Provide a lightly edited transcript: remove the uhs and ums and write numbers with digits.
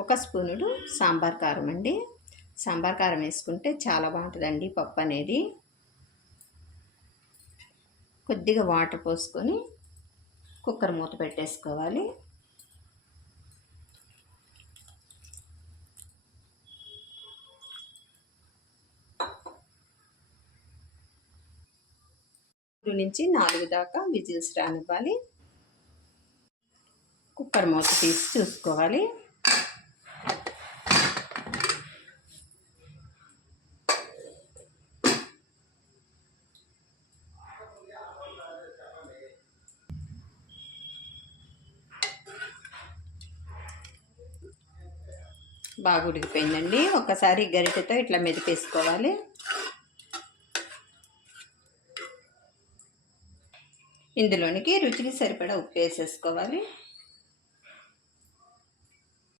1 స్పూనుడు సాంబార్ కారం అండి. సాంబార్ కారం వేసుకుంటే చాలా బాగుంటుందండి పప్పు అనేది. కొద్దిగా వాటర్ పోసుకొని కుక్కర్ మూత పెట్టేసుకోవాలి. నుంచి 4 దాకా విజిల్స్ రానివ్వాలి. కుక్కర్ మూత తీసి చూసుకోవాలి. బాగా ఉడికిపోయిందండి. ఒకసారి గరిటెతో ఇట్లా మెదిపేసుకోవాలి. ఇందులోనికి రుచికి సరిపడా ఉప్పు వేసేసుకోవాలి.